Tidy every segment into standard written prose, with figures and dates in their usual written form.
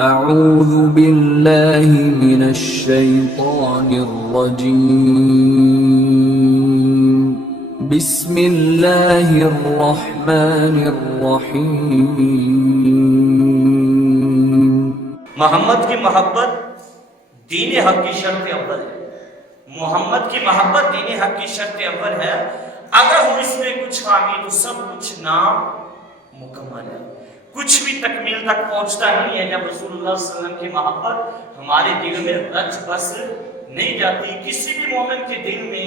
اعوذ باللہ من الشیطان الرجیم بسم اللہ الرحمن الرحیم۔ محمد کی محبت دین حق کی شرط اول ہے۔ محمد کی محبت دین حق کی شرط اول ہے۔ اگر ہم اس میں کچھ خامی تو سب کچھ نامکمل ہے، کچھ بھی تکمیل تک پہنچتا نہیں ہے جب رسول اللہ صلی اللہ علیہ وسلم کی محبت ہمارے دل میں رچ بس نہیں جاتی۔ کسی بھی مومن کے دل میں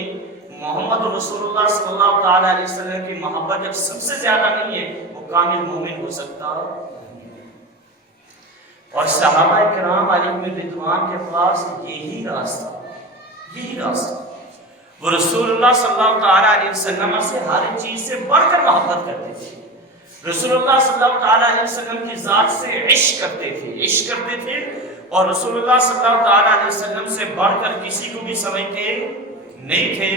محمد رسول اللہ صلی اللہ علیہ وسلم کی محبت جب سب سے زیادہ نہیں ہے، وہ کامل مومن ہو سکتا۔ اور صحابہ کرام علیہم رضوان کے پاس یہی راستہ وہ رسول اللہ صلی اللہ علیہ وسلم سے ہر چیز سے بڑھ کر محبت کرتے تھے۔ رسول اللہ صلی اللہ علیہ وسلم کی ذات سے عشق کرتے تھے اور رسول اللہ صلی اللہ علیہ وسلم سے بڑھ کر کسی کو بھی سمجھتے نہیں تھے۔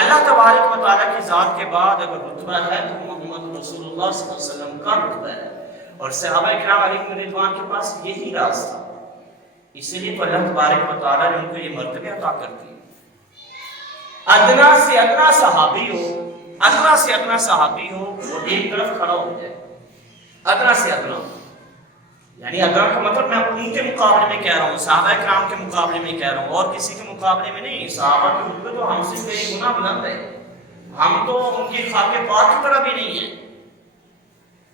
اللہ تبارک و تعالیٰ کی ذات کے بعد اگر رتبہ ہے تو محمد رسول اللہ صلی اللہ علیہ وسلم کا رتبہ ہے، اور صحابہ کرام علیہم رضوان کے پاس یہی راستہ، اسی لیے تو اللہ تبارک و تعالیٰ نے ان کو یہ مرتبہ عطا کر دی۔ ادنا سے ادنا صحابی ہو وہ ایک طرف کھڑا ہو جائے۔ ادنا سے ادنا یعنی ادنا کا مطلب میں ان کے مقابلے میں کہہ رہا ہوں، صحابہ کرام کے مقابلے میں کہہ رہا ہوں، اور کسی کے مقابلے میں نہیں۔ صحابہ کے رتبے تو ہم سے کئی گنا بلند ہے، ہم تو ان کی خاک پاک کی طرح بھی نہیں ہے۔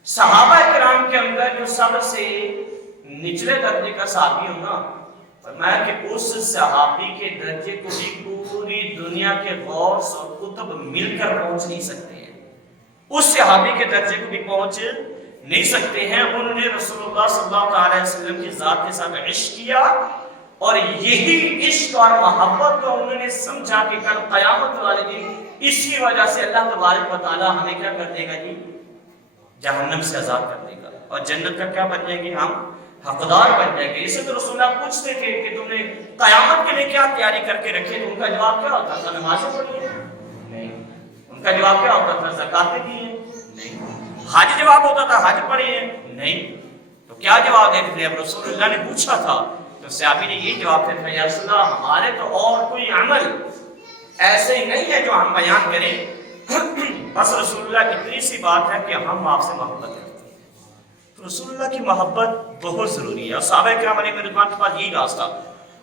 صحابہ کرام کے اندر جو سب سے نچلے درجے کا صحابی ہو نا، فرمایا کہ اس صحابی کے درجے کو بھی پوری دنیا کے غوث اور قطب مل کر پہنچ نہیں سکتے ہیں، اس صحابی کے درجے کو بھی پہنچ نہیں سکتے ہیں۔ انہوں نے رسول اللہ صلی اللہ علیہ وسلم کی ذات کے ساتھ عشق کیا، اور یہی عشق اور محبت کو انہوں نے سمجھا کہ کل قیامت والے دن اسی وجہ سے اللہ تبارک و تعالیٰ ہمیں کیا کر دے گا جی، جہنم سے آزاد کر دے گا، اور جنت کا کیا بن جائے گی، ہم حقدار بن جائیں گے۔ اسے تو رسول اللہ پوچھتے تھے کہ تم نے قیامت کے لیے کیا تیاری کر کے رکھی، تو ان کا جواب کیا ہوتا تھا، نمازیں پڑھی ہیں؟ نہیں۔ ان کا جواب کیا ہوتا تھا، زکاتیں دی ہیں؟ نہیں۔ حج جواب ہوتا تھا، حج پڑھے ہیں؟ نہیں۔ تو کیا جواب دیتے تھے؟ اب رسول اللہ نے پوچھا تھا تو صحابی نے یہ جواب دیا تھا، یا رسول اللہ ہمارے تو اور کوئی عمل ایسے ہی نہیں ہے جو ہم بیان کریں، بس رسول اللہ کی اتنی سی بات ہے کہ ہم آپ سے محبت کرتے ہیں۔ تو رسول اللہ کی محبت بہت ضروری ہے، اور صحابہ کرام علیہم رضوان کے پاس یہی راستہ،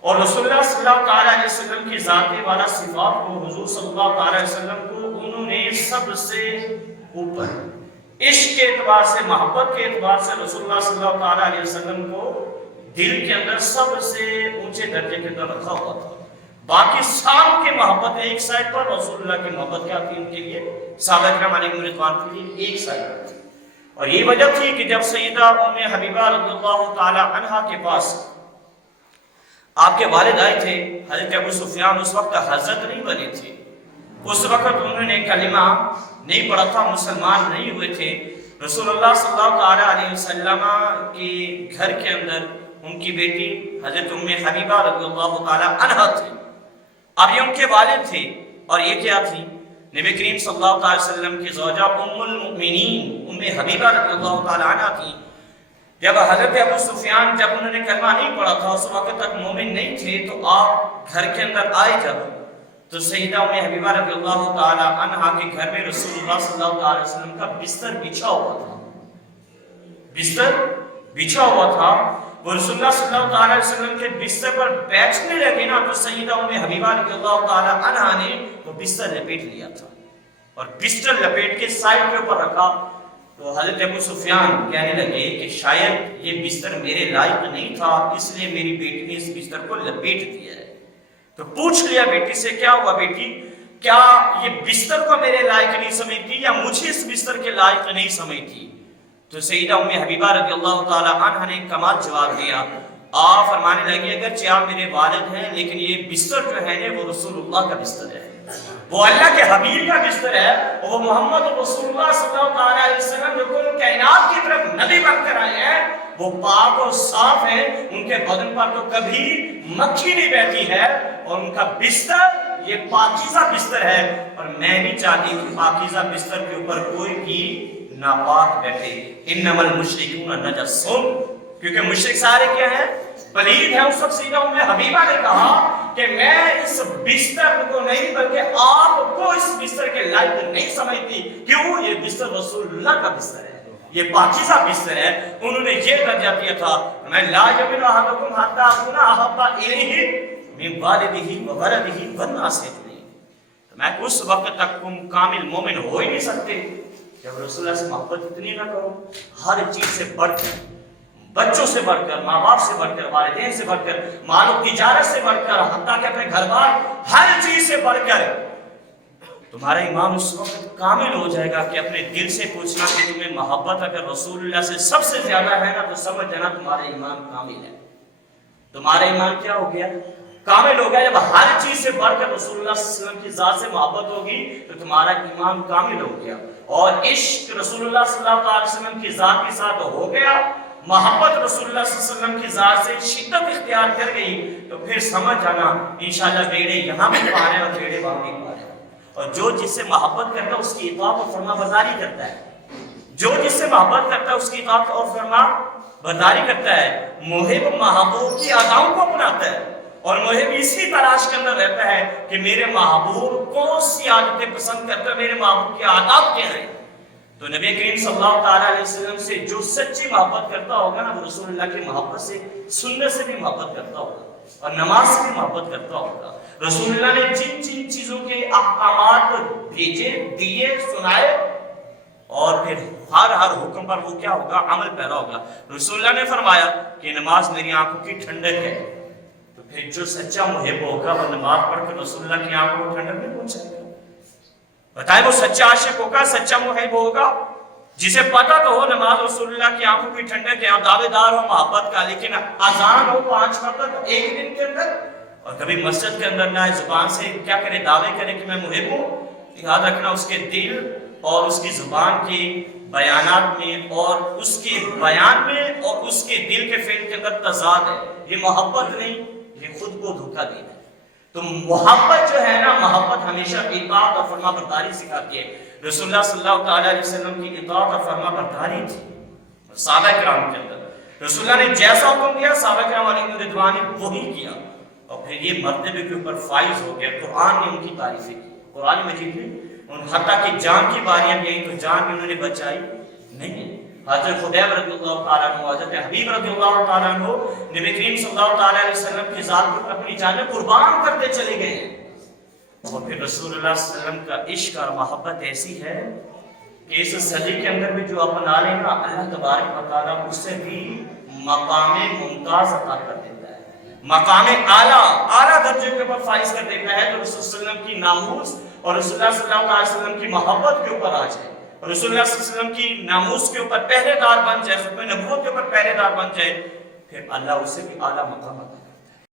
اور رسول اللہ صلی اللہ علیہ وسلم کی ذات والا صفات کو، حضور صلی اللہ علیہ وسلم کو انہوں نے سب سے اوپر، عشق کے اعتبار سے، محبت کے اعتبار سے رسول اللہ صلی اللہ علیہ وسلم کو دل کے اندر سب سے اونچے درجے کے اندر رکھا ہوا تھا۔ باقی سب کے محبت ایک سائڈ پر، رسول اللہ کی محبت کیا تھی ان کے لیے، صحابہ کرام علیہم رضوان کے لیے ایک سائڈ پر تھی۔ اور یہ وجہ تھی کہ جب سیدہ ام حبیبہ رضی اللہ تعالی عنہا کے پاس آپ کے والد آئے تھے، حضرت ابو سفیان اس وقت حضرت نہیں بنے تھے، اس وقت انہوں نے کلمہ نہیں پڑھا تھا، مسلمان نہیں ہوئے تھے۔ رسول اللہ صلی اللہ علیہ وسلم کے گھر کے اندر ان کی بیٹی حضرت ام حبیبہ رضی اللہ تعالی عنہا تھی۔ اب یہ ان کے والد تھے، اور یہ کیا تھی، نبی کریم صلی اللہ علیہ وسلم کی زوجہ ام المؤمنین ام حبیبہ رضی اللہ تعالی عنہا تھی۔ جب حضرت ابو سفیان جب انہوں نے کلمہ نہیں پڑھا تھا، اس وقت تک مومن نہیں تھے، تو آپ گھر کے اندر آئے جب، تو سیدہ ام حبیبہ رضی اللہ تعالی عنہا کے گھر میں رسول اللہ صلی اللہ علیہ وسلم کا بستر بچھا ہوا تھا۔ وہ رسول اللہ صلی اللہ علیہ وسلم کے بستر پر بیٹھنے لگے نا، تو سیدہ ام حبیبہ رضی اللہ تعالی عنہا نے وہ بستر لپیٹ لیا تھا، اور بستر لپیٹ کے سائڈ کے اوپر رکھا۔ تو حضرت ابو سفیان کہنے لگے کہ شاید یہ بستر میرے لائق نہیں تھا، اس لیے میری بیٹی نے اس بستر کو لپیٹ دیا ہے۔ تو پوچھ لیا بیٹی سے، کیا ہوا بیٹی، کیا یہ بستر کو میرے لائق نہیں سمجھتی، یا مجھے اس بستر کے لائق نہیں سمجھتی؟ تو سیدہ ام حبیبہ رضی اللہ تعالی عنہا نے کمال جواب دیا۔ آپ فرمانے لگے، اگرچہ آپ میرے والد ہیں، لیکن یہ بستر جو ہے وہ رسول اللہ کا بستر ہے، وہ اللہ کے حبیب کا بستر ہے، وہ محمد رسول اللہ صلی اللہ علیہ وسلم جو کل کائنات کی طرف نبی بن کر آئے ہیں، وہ پاک اور صاف ہیں، ان کے بدن پر تو کبھی مکھی نہیں بیٹھی ہے، اور ان کا بستر یہ پاکیزہ بستر ہے، اور میں نہیں چاہتی کہ پاکیزہ بستر کے اوپر کوئی بھی ناپاک بیٹھے۔ انما المشرکون نجس، کیونکہ مشرک سارے کیا ہیں؟ پلید ہیں. اس وقت سیدہ ام حبیبہ نے کہا کہ میں اس بستر کو نہیں بلکہ آپ کو اس بستر کے لائق نہیں سمجھتی. کیوں؟ یہ بستر رسول اللہ کا بستر ہے, یہ پاکیزہ بستر ہے. انہوں نے یہ درجہ دیا تھا میں لا یمن احدکم حتی اکون احب الیہ من والدہ وولدہ والناس اجمعین. میں اس وقت تک تم کامل مومن ہو ہی نہیں سکتے جب رسول اللہ سے محبت اتنی نہ کرو, ہر چیز سے بڑھ کر, بچوں سے بڑھ کر, ماں باپ سے بڑھ کر, والدین سے بڑھ کر, مال و تجارت سے بڑھ کر, حتیٰ کہ اپنے گھر بار, ہر چیز سے بڑھ کر. تمہارا ایمان اس وقت کامل ہو جائے گا کہ اپنے دل سے پوچھنا کہ تمہیں محبت اگر رسول اللہ سے سب سے زیادہ ہے نا تو سمجھ جانا تمہارا ایمان کامل ہے. تمہارا ایمان کیا ہو گیا؟ کامل ہو گیا. جب ہر چیز سے بڑھ کر رسول اللہ صلی اللہ علیہ وسلم کی ذات سے محبت ہوگی تو تمہارا ایمان کامل ہو گیا. اور عشق رسول اللہ صلی اللہ علیہ وسلم کی ذات کے ساتھ ہو گیا, محبت رسول اللہ صلی اللہ علیہ وسلم کی ذات سے شدت اختیار کر گئی تو پھر سمجھ جانا انشاءاللہ بیڑے یہاں بھی پا رہے ہیں اور بیڑے وہاں بھی پا رہے ہیں. اور جو جس سے محبت کرتا ہے اس کی اطاعت اور فرما برداری کرتا ہے, جو جس سے محبت کرتا ہے اس کی اطاعت اور فرما برداری کرتا ہے. محب محبوب کی اداؤں کو اپناتا ہے اور محب اسی تلاش کے اندر رہتا ہے کہ میرے محبوب کون سی عادتیں پسند کرتا ہے, میرے محبوب کی آداب کیا ہیں. تو نبی کریم صلی اللہ تعالیٰ علیہ وسلم سے جو سچی محبت کرتا ہوگا نا وہ رسول اللہ کی محبت سے, سنت سے بھی محبت کرتا ہوگا اور نماز سے بھی محبت کرتا ہوگا. رسول اللہ نے جن جن چیزوں کے احکامات بھیجے, دیے, سنائے اور پھر ہر حکم پر وہ کیا ہوگا؟ عمل پیرا ہوگا. رسول اللہ نے فرمایا کہ نماز میری آنکھوں کی ٹھنڈک ہے. تو پھر جو سچا محب ہوگا وہ نماز پڑھ کر رسول اللہ کی آنکھوں کو ٹھنڈک نہیں پہنچائے گا. بتائیں وہ سچا عاشق ہوگا, سچا محب ہوگا جسے پتا تو ہو نماز رسول اللہ کی آنکھوں کی ٹھنڈک ہے اور دعوے دار ہو محبت کا, لیکن اذان ہو 5 وقت ایک دن کے اندر اور کبھی مسجد کے اندر نہ آئے, زبان سے کیا کرے؟ دعوے کرے کہ میں محب ہوں. یاد رکھنا اس کے دل اور اس کی زبان کی بیانات میں اور اس کے بیان میں اور اس کے دل کے فعل کے اندر تضاد ہے. یہ محبت نہیں, یہ خود کو دھوکہ دینا ہے. تو محبت جو ہے نا, محبت ہمیشہ اطاعت اور فرما برداری سکھاتی ہے. رسول اللہ صلی اللہ تعالیٰ علیہ وسلم کی اطاعت اور فرما برداری تھی صحابہ کرام کے اندر. رسول اللہ نے جیسا حکم دیا صحابہ کرام علیہ رضوان نے وہی کیا اور پھر یہ مرتبے کے اوپر فائز ہو گیا. قرآن نے ان کی تعریفیں کی, قرآن مجید میں حتیٰ کہ جان کی باریاں بھی آئیں تو جان بھی انہوں نے بچائی نہیں ہے. حضرت خدیب رضی اللہ تعالیٰ عنہ, حضرت حبیب رضی اللہ تعالیٰ عنہ نبی کریم صلی اللہ تعالیٰ علیہ وسلم کی ذات پر اپنی جانیں قربان کرتے چلے گئے ہیں. اور پھر رسول اللہ صلی اللہ علیہ وسلم کا عشق اور محبت ایسی ہے کہ اس صدی کے اندر بھی جو اپنا لے گا اللہ تبارک و تعالیٰ اس سے بھی مقام ممتاز عطا کر دیتا ہے, مقام اعلیٰ درجے کے اوپر فائز کر دیتا ہے. تو رسول صلی اللہ علیہ وسلم کی ناموس اور رسول اللہ صلی اللہ علیہ وسلم کی محبت کے اوپر آ جائے, رسول اللہ صلی اللہ علیہ وسلم کی ناموس کے اوپر پہرے دار بن جائے, ختم نبوت کے اوپر پہرے دار بن جائے, پھر اللہ اسے بھی اعلیٰ مقام عطا